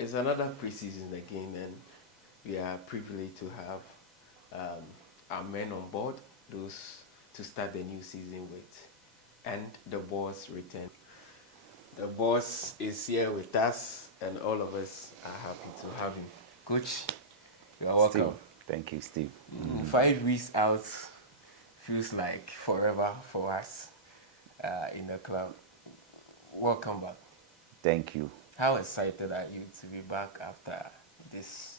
It's another preseason again, and we are privileged to have our men on board, those to start the new season with, and the boss return. The boss is here with us, and all of us are happy to have him. Coach, you are Steve, welcome. thank you, Steve. 5 weeks out feels like forever for us in the club. Welcome back. Thank you. How excited are you to be back after this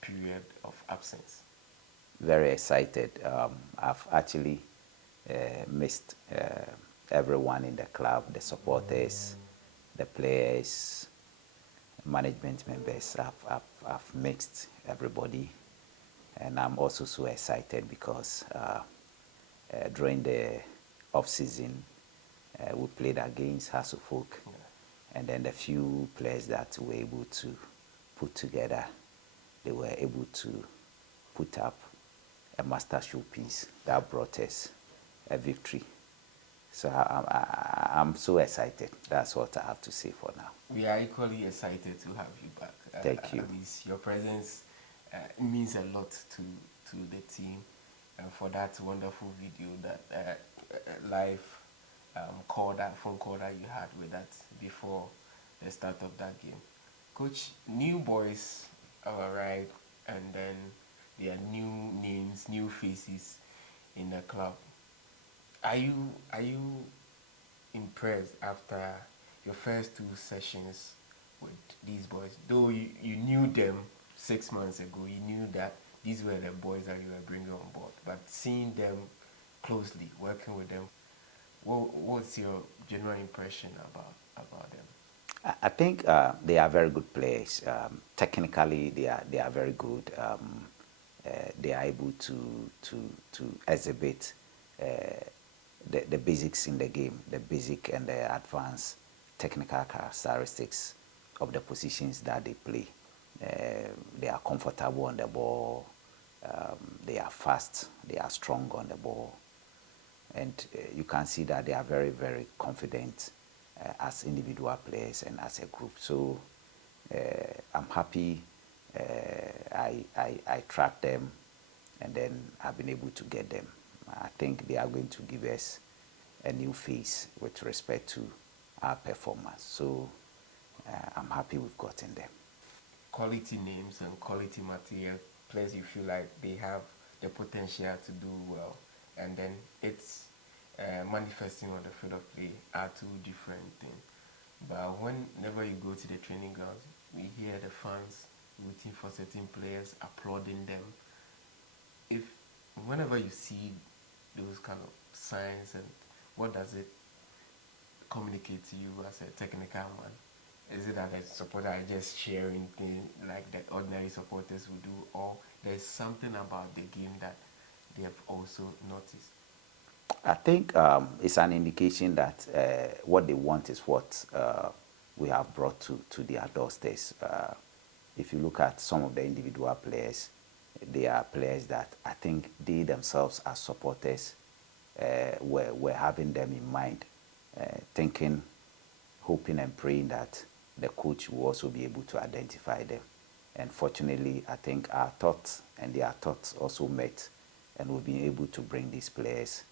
period of absence? Very excited. I've actually missed everyone in the club, the supporters, the players, management members. I've mixed everybody, and I'm also so excited because during the off season we played against Hasselfolk, and then the few players that were able to put together, they were able to put up a master showpiece that brought us a victory. So I'm so excited. That's what I have to say for now. We are equally excited to have you back. Thank you. At least your presence means a lot to the team, and for that wonderful video that live phone call that you had with that before the start of that game. Coach, new boys have arrived, and then there are new names, new faces in the club. Are you impressed after your first two sessions with these boys? Though you knew them 6 months ago, you knew that these were the boys that you were bringing on board. But seeing them closely, working with them, what's your general impression about them? I think they are very good players. Technically, they are very good. They are able to exhibit the basics in the game, the basic and the advanced technical characteristics of the positions that they play. They are comfortable on the ball. They are fast. They are strong on the ball, and you can see that they are very, very confident as individual players and as a group. So I'm happy. I tracked them, and then I've been able to get them. I think they are going to give us a new face with respect to our performance. So I'm happy we've gotten them. Quality names and quality material, players you feel like they have the potential to do well, and then it's manifesting on the field of play are two different things. But whenever you go to the training grounds, we hear the fans rooting for certain players, applauding them. If whenever you see those kind of signs, and what does it communicate to you as a technical man? Is it that the supporters are just cheering things like the ordinary supporters would do, or there's something about the game that they have also noticed? I think it's an indication that what they want is what we have brought to their doorsteps. If you look at some of the individual players, they are players that I think they themselves as supporters were having them in mind, thinking, hoping and praying that the coach will also be able to identify them. And fortunately, I think our thoughts and their thoughts also met, and we've been able to bring these players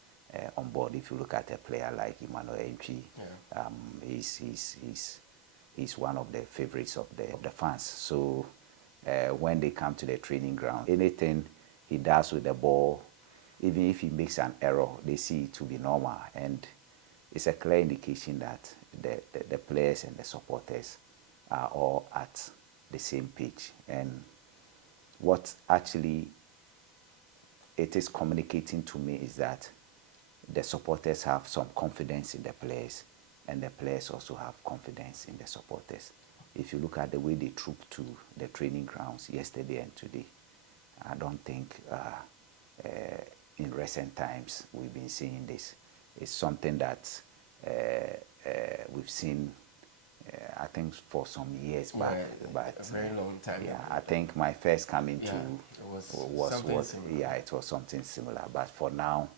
on board. If you look at a player like Emmanuel Entry, Yeah. He's one of the favorites of the fans. So when they come to the training ground, anything he does with the ball, even if he makes an error, they see it to be normal. And it's a clear indication that the players and the supporters are all at the same page. And what actually it is communicating to me is that the supporters have some confidence in the players, and the players also have confidence in the supporters. If you look at the way they trooped to the training grounds yesterday and today, I don't think in recent times we've been seeing this. It's something that we've seen, I think, for some years back. Yeah, But a very long time yeah, ago. I think my first coming Yeah, to it was something similar. yeah, it was something similar. But for now,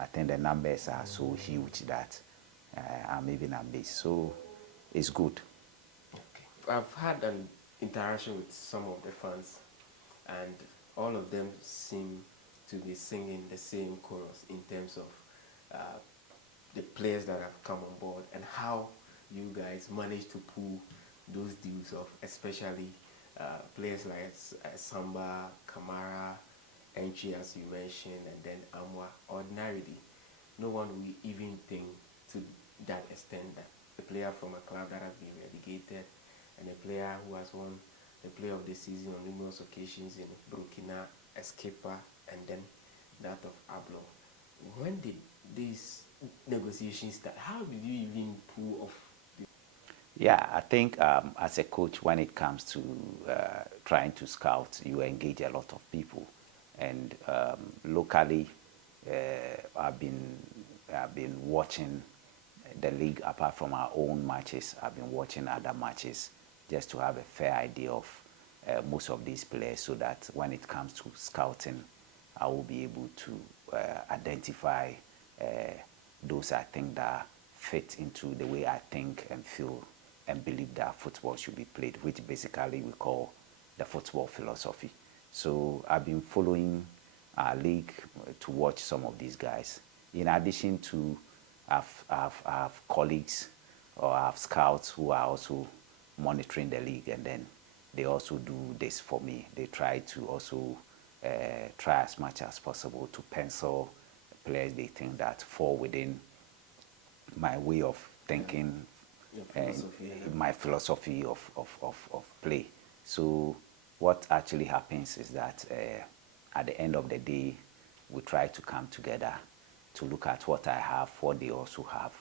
I think the numbers are so huge that I'm even amazed. So it's good. Okay. I've had an interaction with some of the fans, and all of them seem to be singing the same chorus in terms of the players that have come on board and how you guys managed to pull those deals off, especially players like Samba, Kamara, Entry, as you mentioned, and then Amwa. Ordinarily, no one will even think to that extent that a player from a club that has been relegated and a player who has won the player of the season on numerous occasions in Burkina, a skipper, and then that of Ablo. When did these negotiations start? How did you even pull off? Yeah, I think as a coach, when it comes to trying to scout, you engage a lot of people, and locally, I've been watching the league apart from our own matches. I've been watching other matches just to have a fair idea of most of these players, so that when it comes to scouting, I will be able to identify those I think that fit into the way I think and feel and believe that football should be played, which basically we call the football philosophy. So I've been following our league to watch some of these guys. In addition to, I've colleagues or I have scouts who are also monitoring the league, and then they also do this for me. They try to also try as much as possible to pencil players they think that fall within my way of thinking, my philosophy of play. So what actually happens is that at the end of the day, we try to come together to look at what I have, what they also have,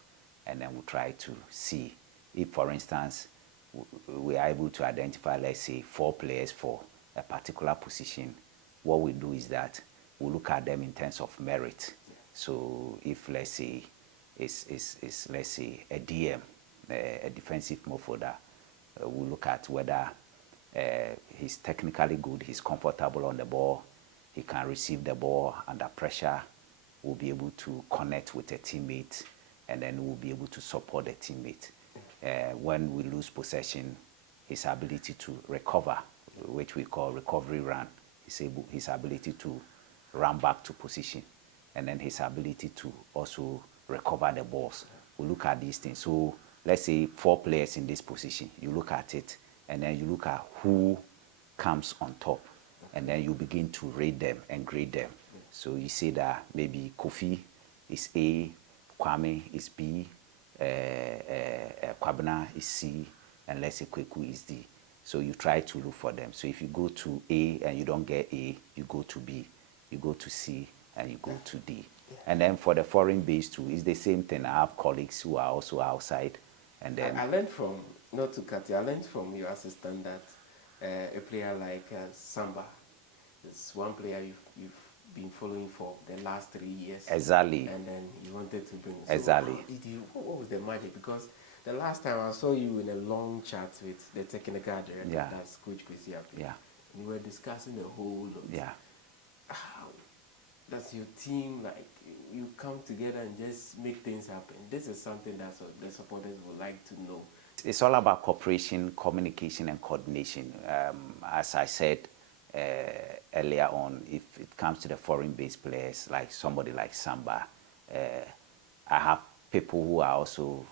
and then we try to see if, for instance, we are able to identify, let's say, 4 players for a particular position. What we do is that we look at them in terms of merit. So if, let's say, is let's say a DM, a defensive midfielder, we look at whether he's technically good, he's comfortable on the ball, he can receive the ball under pressure, will be able to connect with a teammate, and then we'll be able to support the teammate. When we lose possession, his ability to recover, which we call recovery run, his ability to run back to position, and then his ability to also recover the balls. We look at these things. So let's say 4 players in this position. You look at it, and then you look at who comes on top, and then you begin to rate them and grade them. So you say that maybe Kofi is A, Kwame is B, Kwabena is C, and let's say Kweku is D. So you try to look for them. So if you go to A and you don't get A, you go to B, you go to C, and you go to D. And then for the foreign base too, it's the same thing. I have colleagues who are also outside. And then I learned from, not to cut you, I learned from your assistant that a player like Samba is one player you've been following for the last 3 years. Exactly. And then you wanted to bring. Exactly. So what was the magic? Because the last time I saw you in a long chat with the technical director, that's Coach Preseason. Yeah. We were discussing a whole lot. Yeah. How does your team, like, you come together and just make things happen? This is something that the supporters would like to know. It's all about cooperation, communication, and coordination. As I said earlier on, if it comes to the foreign-based players, like somebody like Samba, I have people who are also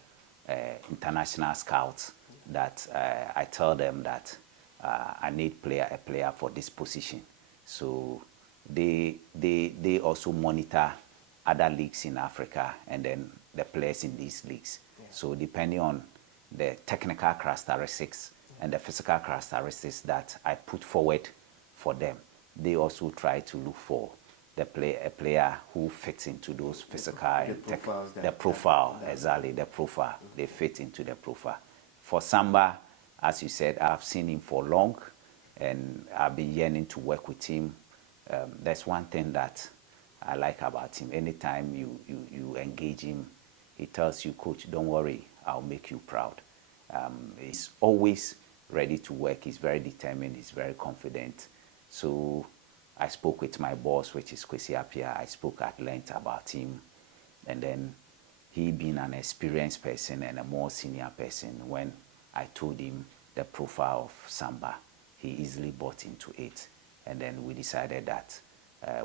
international scouts that I tell them that I need a player for this position. So they also monitor other leagues in Africa and then the players in these leagues. So depending on the technical characteristics and the physical characteristics that I put forward for them, they also try to look for a player who fits into those physical the profile. Exactly, the profile. They fit into the profile. For Samba, as you said, I've seen him for long, and I've been yearning to work with him. That's one thing that I like about him. Anytime you engage him, he tells you, "Coach, don't worry, I'll make you proud." He's always ready to work. He's very determined. He's very confident. So I spoke with my boss, which is Kwesi Appiah. I spoke at length about him. And then he being an experienced person and a more senior person, when I told him the profile of Samba. He easily bought into it. And then we decided that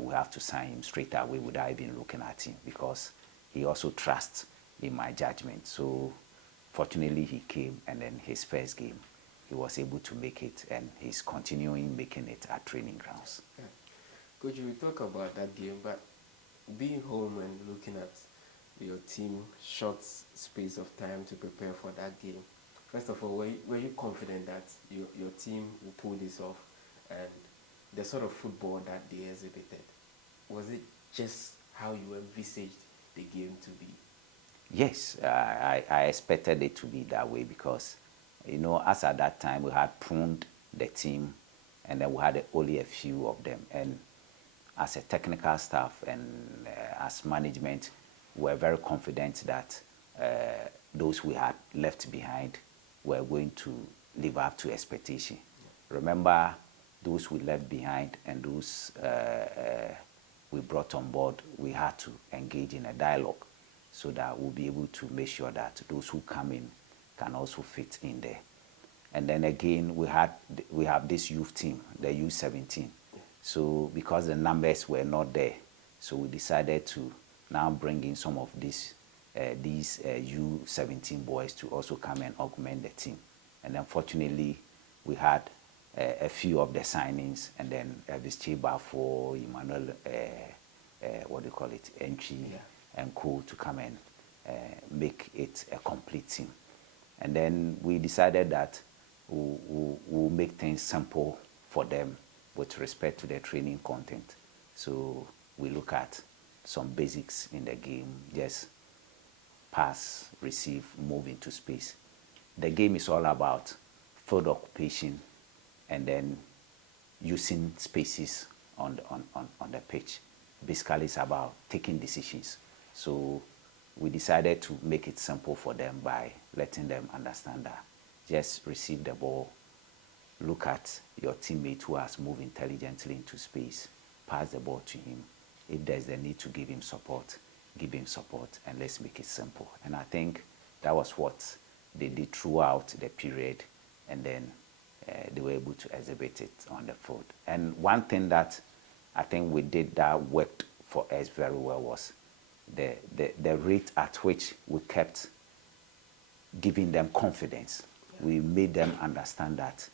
we have to sign him straight away without even looking at him, because he also trusts in my judgment. So fortunately he came, and then his first game he was able to make it, and he's continuing making it at training grounds. Yeah. Coach, we talk about that game, but being home and looking at your team short space of time to prepare for that game, first of all, were you confident that your team will pull this off, and the sort of football that they exhibited, was it just how you envisaged the game to be? Yes, I expected it to be that way, because, you know, as at that time we had pruned the team, and then we had only a few of them. And as a technical staff and as management, we were very confident that those we had left behind were going to live up to expectation. Yeah. Remember, those we left behind and those we brought on board, we had to engage in a dialogue so that we'll be able to make sure that those who come in can also fit in there. And then again, we have this youth team, the U17. So because the numbers were not there, so we decided to now bring in some of these U17 boys to also come and augment the team. And unfortunately, we had a few of the signings, and then Vischeba for Emmanuel, what do you call it, entry, yeah, and Co to come and make it a complete team. And then we decided that we'll make things simple for them with respect to their training content. So we look at some basics in the game, just pass, receive, move into space. The game is all about field occupation and then using spaces on the pitch. Basically, it's about taking decisions. So we decided to make it simple for them by letting them understand that just receive the ball, look at your teammate who has moved intelligently into space, pass the ball to him. If there's the need to give him support, and let's make it simple. And I think that was what they did throughout the period, and then they were able to exhibit it on the field. And one thing that I think we did that worked for us very well was the rate at which we kept giving them confidence. Yeah. We made them understand that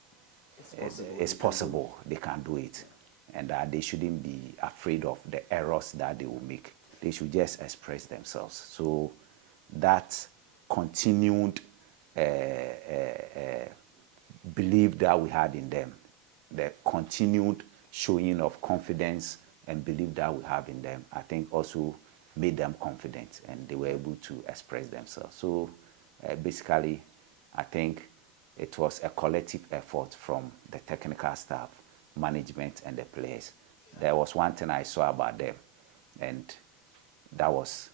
it's possible, they can do it, and that they shouldn't be afraid of the errors that they will make. They should just express themselves. So that continued belief that we had in them, the continued showing of confidence and belief that we have in them, I think also made them confident, and they were able to express themselves. So basically, I think it was a collective effort from the technical staff, management, and the players. There was one thing I saw about them, and that was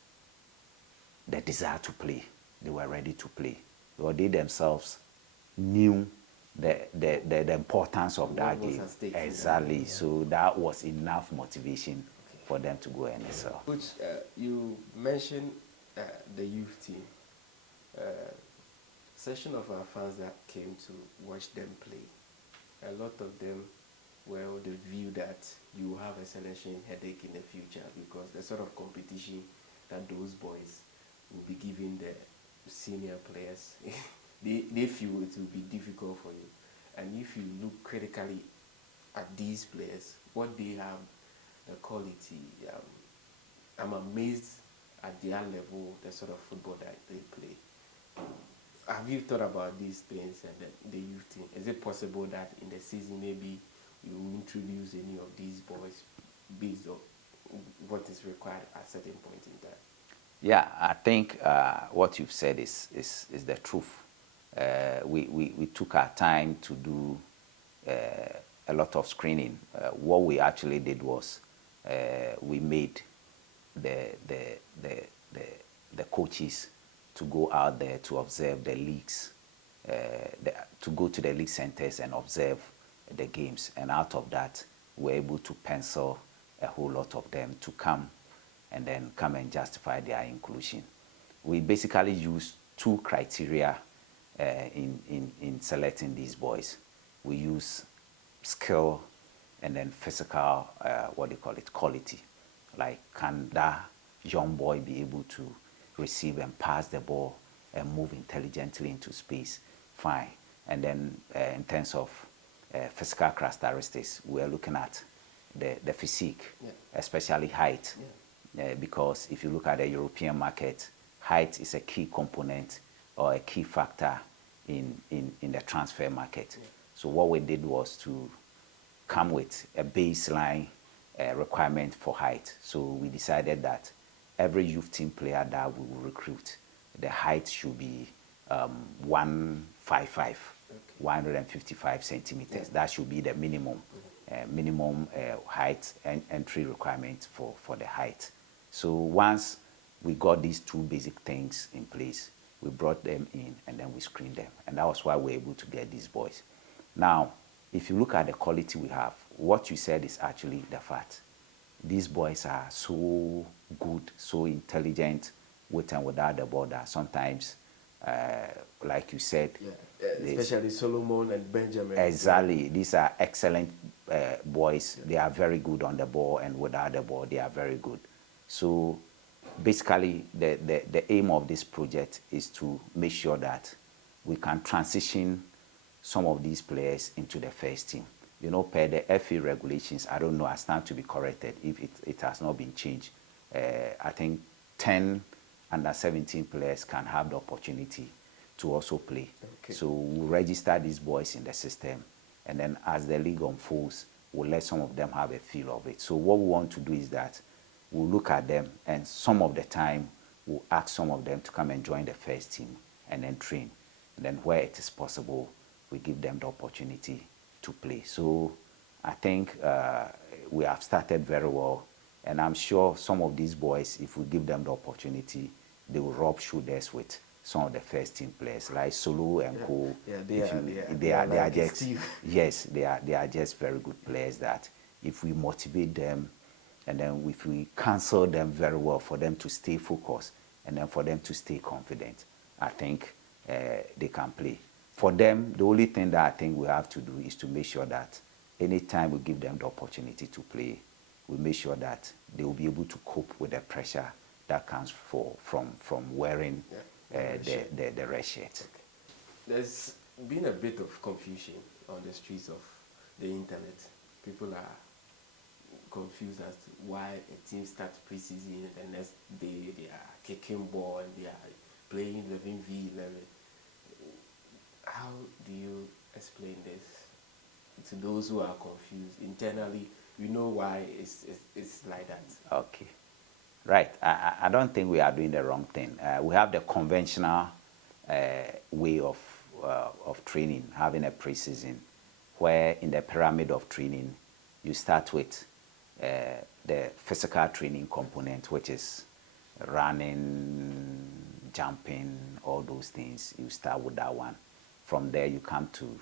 the desire to play. They were ready to play. Or they themselves knew the importance of that game. Exactly. Yeah. So that was enough motivation for them to go and excel. Coach, you mentioned the youth team. Session of our fans that came to watch them play, a lot of them were of the view that you will have a selection headache in the future, because the sort of competition that those boys will be giving the senior players, they feel it will be difficult for you. And if you look critically at these players, what they have, the quality, I'm amazed at their level, the sort of football that they play. Have you thought about these things and the youth team? Is it possible that in the season maybe you will introduce any of these boys based on what is required at a certain point in time? Yeah, I think what you've said is the truth. We took our time to do a lot of screening. What we actually did was we made the coaches to go out there to observe the leagues, to go to the league centers and observe the games. And out of that, we're able to pencil a whole lot of them to come and justify their inclusion. We basically use two criteria in selecting these boys. We use skill and then physical, quality. Like, can that young boy be able to receive and pass the ball and move intelligently into space? Fine. And then in terms of physical characteristics, we are looking at the physique, especially height. Because if you look at the European market, height is a key component or a key factor in the transfer market. So what we did was to come with a baseline requirement for height. So we decided that every youth team player that we will recruit, the height should be 155, 155 centimeters. That should be the minimum height and entry requirement for the height. So once we got these two basic things in place, we brought them in and then we screened them. And that was why we were able to get these boys. Now, if you look at the quality we have, what you said is actually the fact. These boys are so good, so intelligent with and without the ball that sometimes, like you said, especially Solomon and Benjamin. Exactly. These are excellent boys. They are very good on the ball, and without the ball, they are very good. So basically, the aim of this project is to make sure that we can transition some of these players into the first team. You know, per the FA regulations, I don't know, I stand to be corrected if it has not been changed. I think 10 under 17 players can have the opportunity to also play. Okay. So we'll register these boys in the system, and then as the league unfolds, we'll let some of them have a feel of it. So what we want to do is that we'll look at them, and some of the time we'll ask some of them to come and join the first team and then train. And then where it is possible, we give them the opportunity to play. So I think we have started very well, and I'm sure some of these boys, if we give them the opportunity, they will rub shoulders with some of the first team players like Solo and Co. They are just yes, they are just very good players that if we motivate them and then if we counsel them very well for them to stay focused and then for them to stay confident, I think they can play. For them, the only thing that I think we have to do is to make sure that anytime we give them the opportunity to play, we make sure that they will be able to cope with the pressure that comes from wearing the red shirt. Okay. There's been a bit of confusion on the streets of the internet. People are confused as to why a team starts preseason and the next day they are kicking ball and they are playing 11v11. How do you explain this to those who are confused? Internally, you know why it's like that. Okay. Right. I don't think we are doing the wrong thing. We have the conventional way of training, having a preseason, where in the pyramid of training, you start with the physical training component, which is running, jumping, all those things. You start with that one. From there, you come to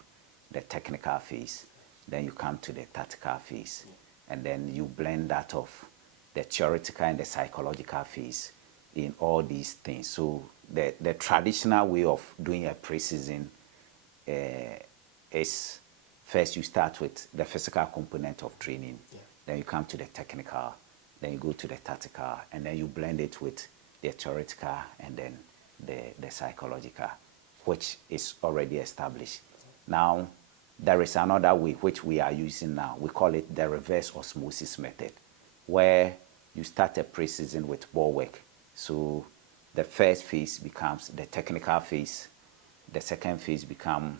the technical phase. Then you come to the tactical phase. And then you blend that of the theoretical and the psychological phase in all these things. So the traditional way of doing a preseason is first you start with the physical component of training. Then you come to the technical. Then you go to the tactical. And then you blend it with the theoretical and then the psychological, which is already established. Now, there is another way which we are using now. We call it the reverse osmosis method, where you start a preseason with ball work. So the first phase becomes the technical phase, the second phase becomes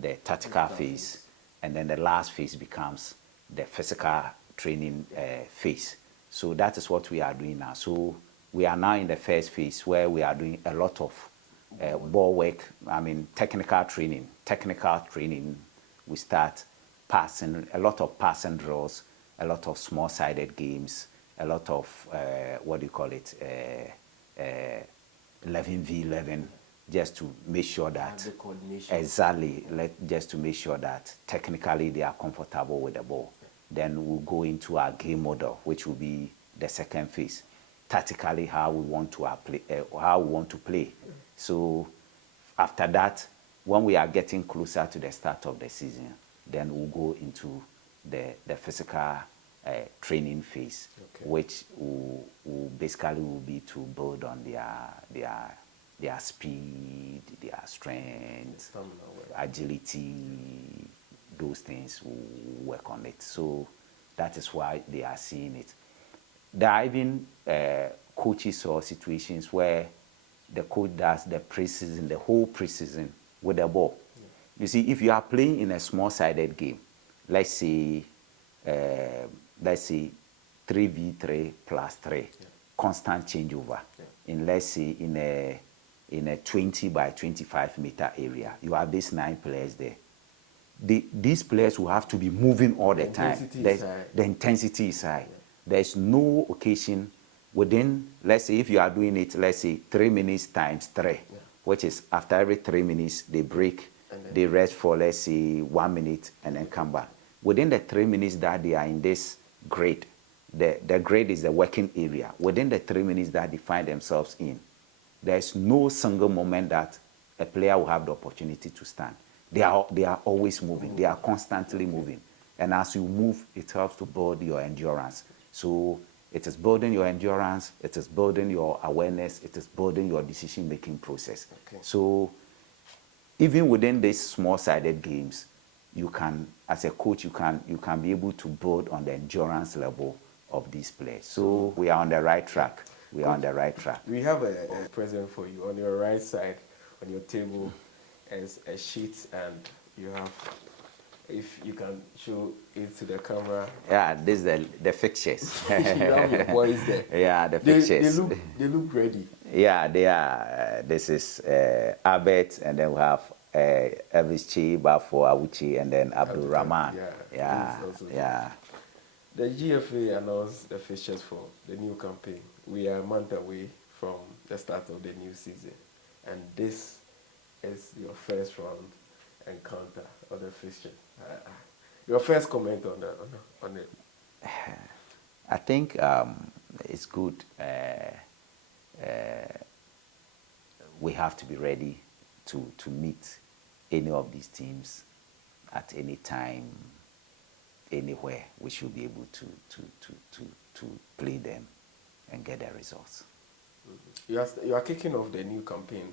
the tactical phase, and then the last phase becomes the physical training phase. So that is what we are doing now. So we are now in the first phase where we are doing a lot of ball work, technical training. Technical training, we start passing, a lot of passing drills, a lot of small-sided games, a lot of, 11v11, just to make sure that, exactly, just to make sure that technically they are comfortable with the ball. Then we'll go into our game model, which will be the second phase. Tactically, how we want to play. So after that, when we are getting closer to the start of the season, then we'll go into the physical training phase, which will basically will be to build on their speed, their strength, agility, those things will work on it. So that is why they are seeing it. There are even coaches or situations where the coach does the preseason, the whole preseason with the ball. You see, if you are playing in a small-sided game, let's say 3v3 plus 3, constant changeover. In, let's say, in a 20 by 25 meter area, you have these 9 players there. These players will have to be moving all the time. The intensity is high. There's no occasion within, let's say, if you are doing it, let's say 3 minutes times 3, which is after every 3 minutes, they break, they rest for, let's say, 1 minute and then come back. Within the 3 minutes that they are in this grade, the grade is the working area. Within the 3 minutes that they find themselves in, there's no single moment that a player will have the opportunity to stand. They are always moving. They are constantly moving. And as you move, it helps to build your endurance. So it is building your endurance, it is building your awareness, it is building your decision-making process. So even within these small-sided games, you can, as a coach, you can be able to build on the endurance level of these players. So we are on the right track. We are on the right track. We have a present for you. On your right side, on your table, is a sheet, and you have, if you can show it to the camera. Yeah, this is the fixtures. You have your boys there. Yeah, the fixtures. They look ready. Yeah, they are. This is Abed, and then we have Elvis Chi, Bafo Awuchi, and then Abdul Rahman. Yeah. The GFA announced the fixtures for the new campaign. We are a month away from the start of the new season, and this is your first round encounter of the fixture. Your first comment on it? I think it's good. We have to be ready to meet any of these teams at any time, anywhere. We should be able to play them and get the results. You are kicking off the new campaign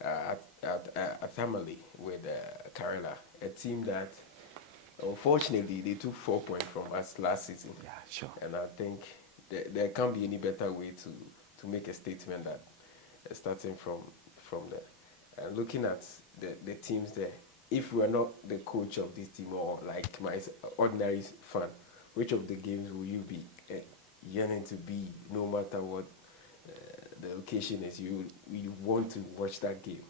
at Tamale with Karela, a team that unfortunately they took 4 points from us last season. Yeah, sure. And I think there can't be any better way to make a statement that starting from there. And looking at the teams there, if we are not the coach of this team or like my ordinary fan, which of the games will you be yearning to be, no matter what the occasion is? You want to watch that game?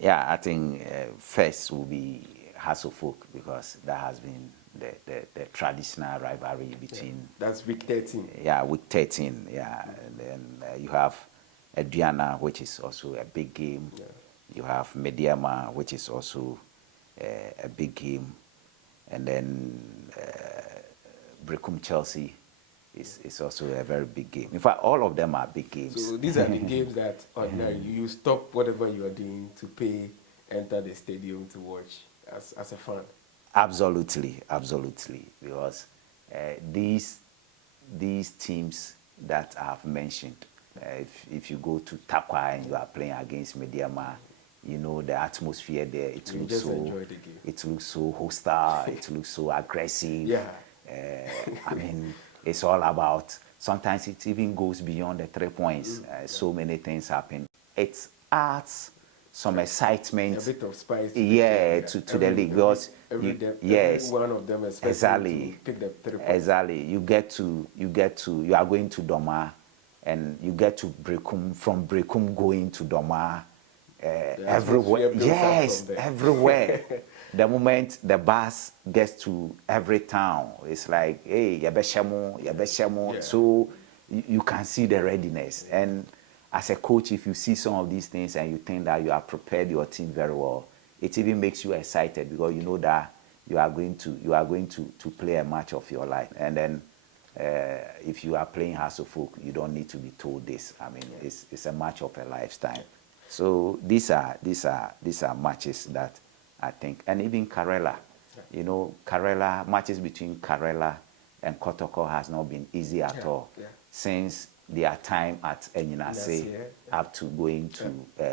Yeah, I think first will be Hasselfolk, because that has been the traditional rivalry between. That's week 13. Yeah, week 13. Yeah, and then you have Adriana, which is also a big game. Yeah. You have Mediama, which is also a big game, and then Brecum Chelsea is also a very big game. In fact, all of them are big games. So these are the games that ordinarily you stop whatever you are doing to enter the stadium to watch as a fan. Absolutely, because these teams that I have mentioned, if you go to Takwa and you are playing against Mediama, you know the atmosphere there. It looks so hostile. It looks so aggressive. Yeah. I mean, it's all about. Sometimes it even goes beyond the 3 points. So many things happen. It adds some excitement. A bit of spice. To the league, because every one of them exactly to pick the 3 points. Exactly. You are going to Doma, and you get to Brecum. From Brecum going to Doma. Everywhere. Yes, everywhere. The moment the bus gets to every town, it's like, hey, Yabeshamo. Yeah. So you can see the readiness. And as a coach, if you see some of these things and you think that you have prepared your team very well, it even makes you excited, because you know that you are going to play a match of your life. And then if you are playing Hasselfolk, you don't need to be told this. I mean, it's a match of a lifetime. So these are matches that I think, and even Karela, you know, Karela matches between Karela and Kotoko has not been easy at all since their time at Enyinase up to going to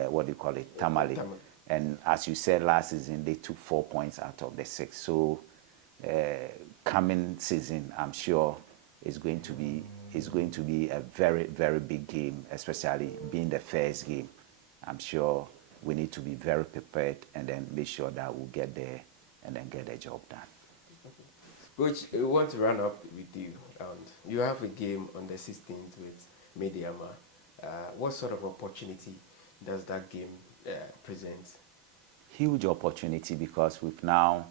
what do you call it, Tamale. And as you said last season, they took 4 points out of the 6. So coming season, I'm sure is going to be a very, very big game, especially being the first game. I'm sure we need to be very prepared and then make sure that we'll get there and then get the job done. Coach, we want to run up with you. You have a game on the 16th with Mediama. What sort of opportunity does that game present? Huge opportunity because we've now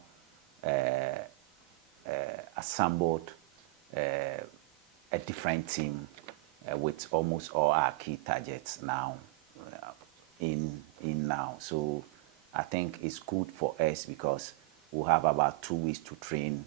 assembled a different team with almost all our key targets now in now. So I think it's good for us because we'll have about 2 weeks to train,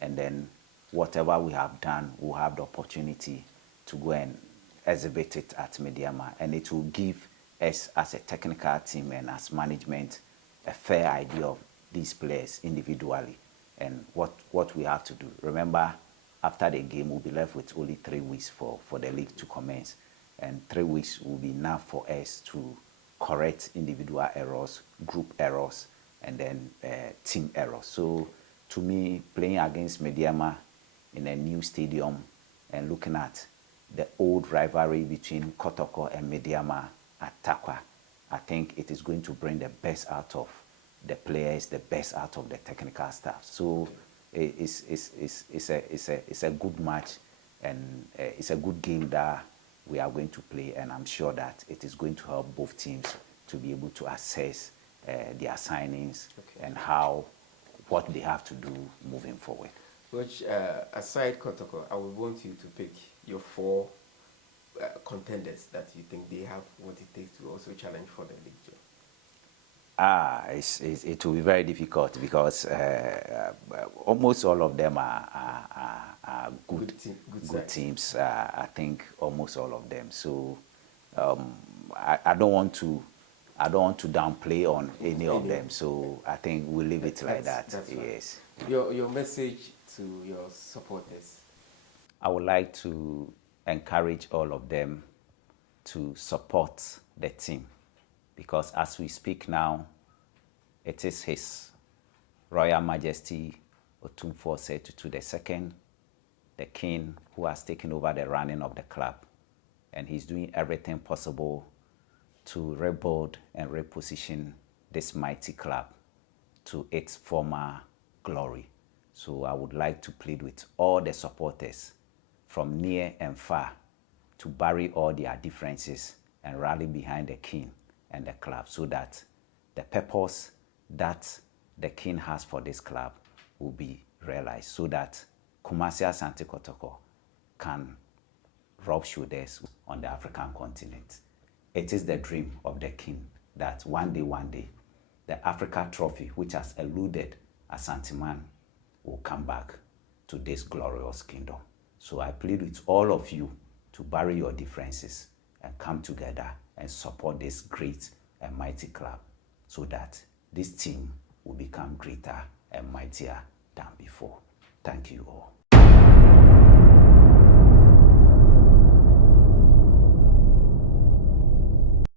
and then whatever we have done, we'll have the opportunity to go and exhibit it at Mediama, and it will give us as a technical team and as management a fair idea of these players individually and what we have to do. Remember, after the game, we'll be left with only 3 weeks for the league to commence, and 3 weeks will be enough for us to correct individual errors, group errors, and then team errors. So to me, playing against Mediama in a new stadium and looking at the old rivalry between Kotoko and Mediama at Takwa, I think it is going to bring the best out of the players, the best out of the technical staff. So it's a good match, and it's a good game that we are going to play, and I'm sure that it is going to help both teams to be able to assess their signings and what they have to do moving forward. Which, aside Kotoko, I would want you to pick your 4 contenders that you think they have what it takes to also challenge for the league job. It will be very difficult because almost all of them are good teams. I think almost all of them. So I don't want to downplay on any of them. So I think we'll leave it like that. Yes. Your message to your supporters. I would like to encourage all of them to support the team, because as we speak now, it is His Royal Majesty Otumfuo Osei-Tutu II, the King, who has taken over the running of the club, and he's doing everything possible to rebuild and reposition this mighty club to its former glory. So I would like to plead with all the supporters from near and far to bury all their differences and rally behind the King and the club, so that the purpose that the King has for this club will be realized, so that Kumasi Asante Kotoko can rub shoulders on the African continent. It is the dream of the King that one day, the Africa trophy, which has eluded Asante Man, will come back to this glorious kingdom. So I plead with all of you to bury your differences and come together and support this great and mighty club, so that this team will become greater and mightier than before. Thank you all.